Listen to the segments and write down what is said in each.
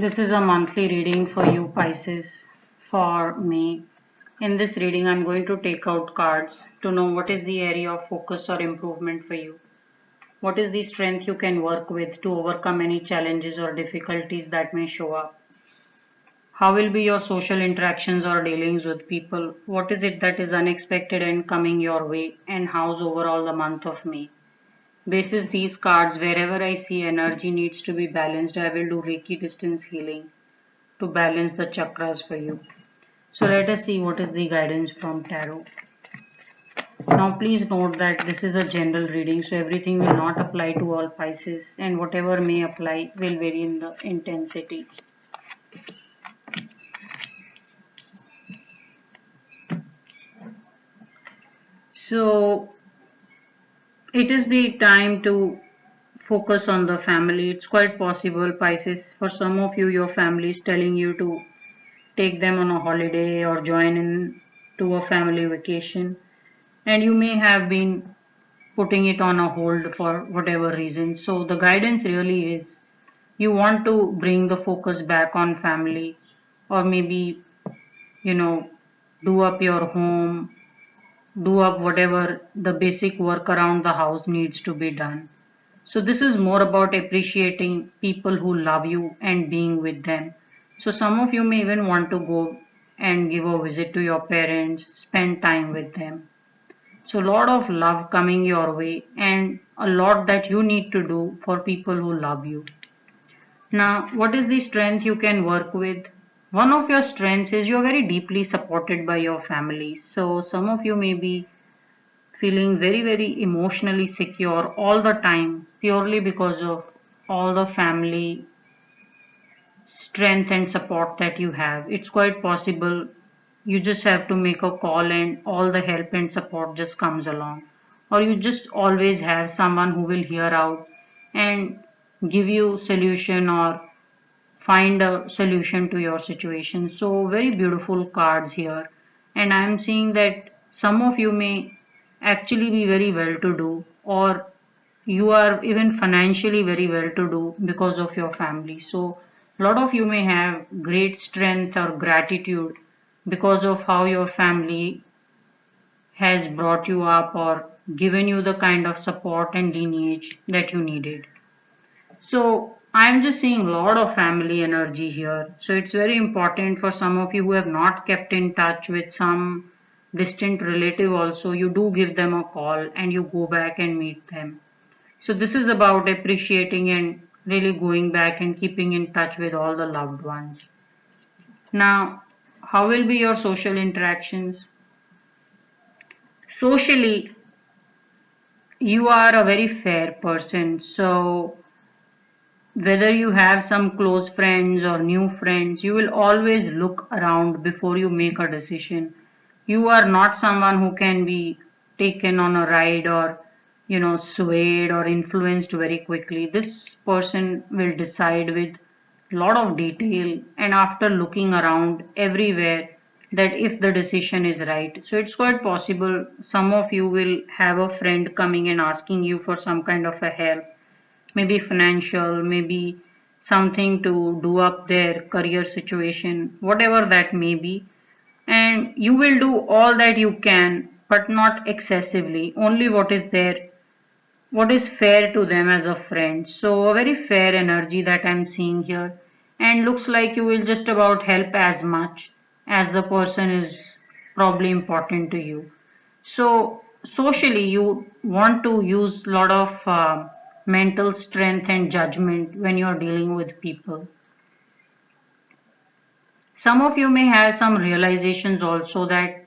This is a monthly reading for you Pisces for May. In this reading, I'm going to take out cards to know what is the area of focus or improvement for you. What is the strength you can work with to overcome any challenges or difficulties that may show up? How will be your social interactions or dealings with people? What is it that is unexpected and coming your way? And how's overall the month of May? Basis these cards, wherever I see energy needs to be balanced, I will do Reiki distance healing to balance the chakras for you. So let us see what is the guidance from tarot. Now please note that this is a general reading, so everything will not apply to all Pisces, and whatever may apply will vary in the intensity. So it is the time to focus on the family. It's quite possible, Pisces, for some of you, your family is telling you to take them on a holiday or join in to a family vacation, and you may have been putting it on a hold for whatever reason. So the guidance really is you want to bring the focus back on family, or maybe, you know, do up your home, do up whatever the basic work around the house needs to be done. So this is more about appreciating people who love you and being with them. So some of you may even want to go and give a visit to your parents, spend time with them. So a lot of love coming your way and a lot that you need to do for people who love you. Now, what is the strength you can work with? One of your strengths is you're very deeply supported by your family. So some of you may be feeling very, very emotionally secure all the time purely because of all the family strength and support that you have. It's quite possible you just have to make a call and all the help and support just comes along. Or you just always have someone who will hear out and give you solution or find a solution to your situation. So very beautiful cards here. And I'm seeing that some of you may actually be very well to do, or you are even financially very well to do because of your family. So a lot of you may have great strength or gratitude because of how your family has brought you up or given you the kind of support and lineage that you needed. So I'm just seeing a lot of family energy here. So it's very important for some of you who have not kept in touch with some distant relative also, you do give them a call and you go back and meet them. So this is about appreciating and really going back and keeping in touch with all the loved ones. Now, how will be your social interactions? Socially, you are a very fair person. So whether you have some close friends or new friends, you will always look around before you make a decision. You are not someone who can be taken on a ride or, swayed or influenced very quickly. This person will decide with a lot of detail and after looking around everywhere that if the decision is right. So it's quite possible some of you will have a friend coming and asking you for some kind of a help, maybe financial, maybe something to do up their career situation, whatever that may be. And you will do all that you can, but not excessively, only what is there, what is fair to them as a friend. So, a very fair energy that I'm seeing here, and looks like you will just about help as much as the person is probably important to you. So socially, you want to use a lot of mental strength and judgment when you're dealing with people. Some of you may have some realizations also that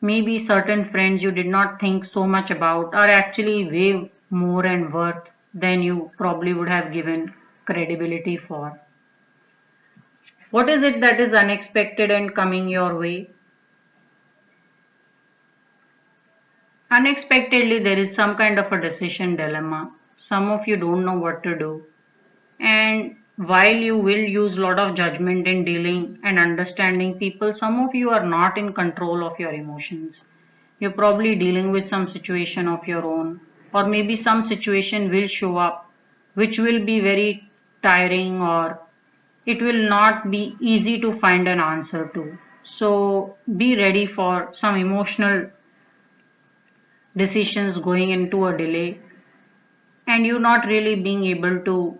maybe certain friends you did not think so much about are actually way more and worth than you probably would have given credibility for. What is it that is unexpected and coming your way? Unexpectedly, there is some kind of a decision dilemma. Some of you don't know what to do. And while you will use a lot of judgment in dealing and understanding people, some of you are not in control of your emotions. You're probably dealing with some situation of your own, or maybe some situation will show up which will be very tiring or it will not be easy to find an answer to. So be ready for some emotional decisions going into a delay and you not really being able to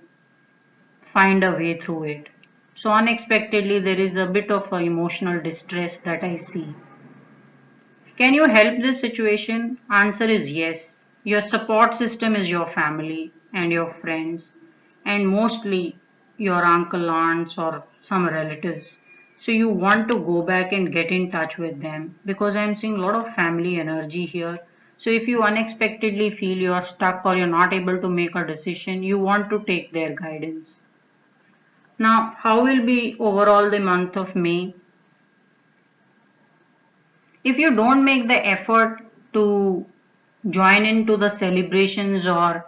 find a way through it. So unexpectedly there is a bit of a emotional distress that I see. Can you help this situation? Answer is yes. Your support system is your family and your friends and mostly your uncle, aunts or some relatives. So you want to go back and get in touch with them because I'm seeing a lot of family energy here. So if you unexpectedly feel you are stuck or you're not able to make a decision, you want to take their guidance. Now, how will be overall the month of May? If you don't make the effort to join into the celebrations or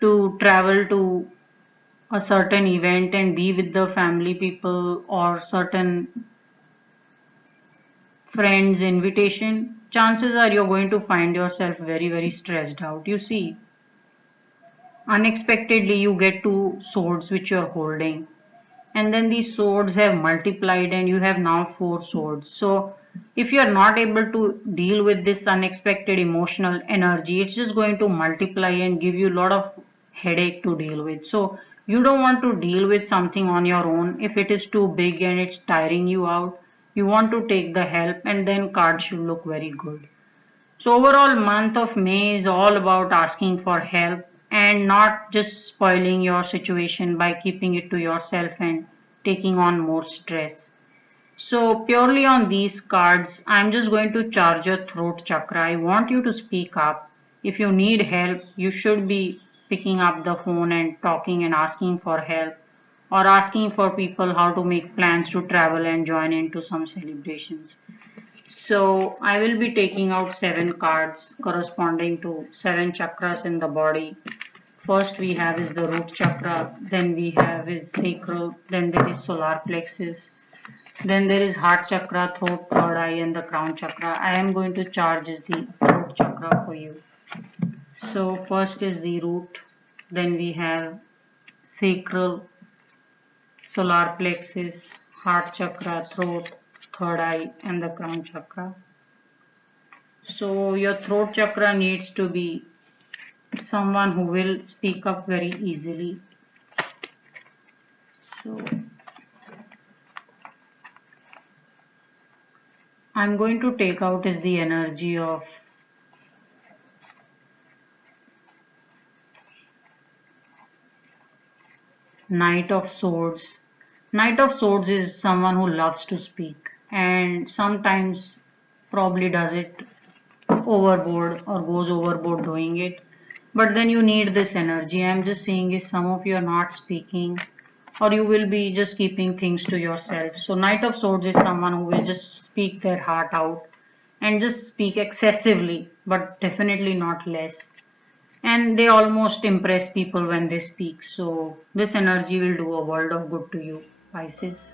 to travel to a certain event and be with the family people or certain friends invitation, chances are you're going to find yourself very stressed out. You see, unexpectedly you get two swords which you're holding and then these swords have multiplied and you have now four swords. So if you are not able to deal with this unexpected emotional energy, it's just going to multiply and give you a lot of headache to deal with. So you don't want to deal with something on your own if it is too big and it's tiring you out. You want to take the help and then cards should look very good. So overall month of May is all about asking for help and not just spoiling your situation by keeping it to yourself and taking on more stress. So purely on these cards, I'm just going to charge your throat chakra. I want you to speak up. If you need help, you should be picking up the phone and talking and asking for help or asking for people how to make plans to travel and join into some celebrations. So I will be taking out 7 cards corresponding to 7 chakras in the body. First we have is the root chakra, then we have is sacral, then there is solar plexus, then there is heart chakra, throat, third eye and the crown chakra. I am going to charge is the root chakra for you. So first is the root, then we have sacral, solar plexus, heart chakra, throat, third eye and the crown chakra. So your throat chakra needs to be someone who will speak up very easily. So I'm going to take out is the energy of Knight of Swords. Knight of Swords is someone who loves to speak and sometimes probably does it overboard or goes overboard doing it. But then you need this energy. I'm just saying is some of you are not speaking or you will be just keeping things to yourself. So Knight of Swords is someone who will just speak their heart out and just speak excessively, but definitely not less. And they almost impress people when they speak. So this energy will do a world of good to you, Pisces.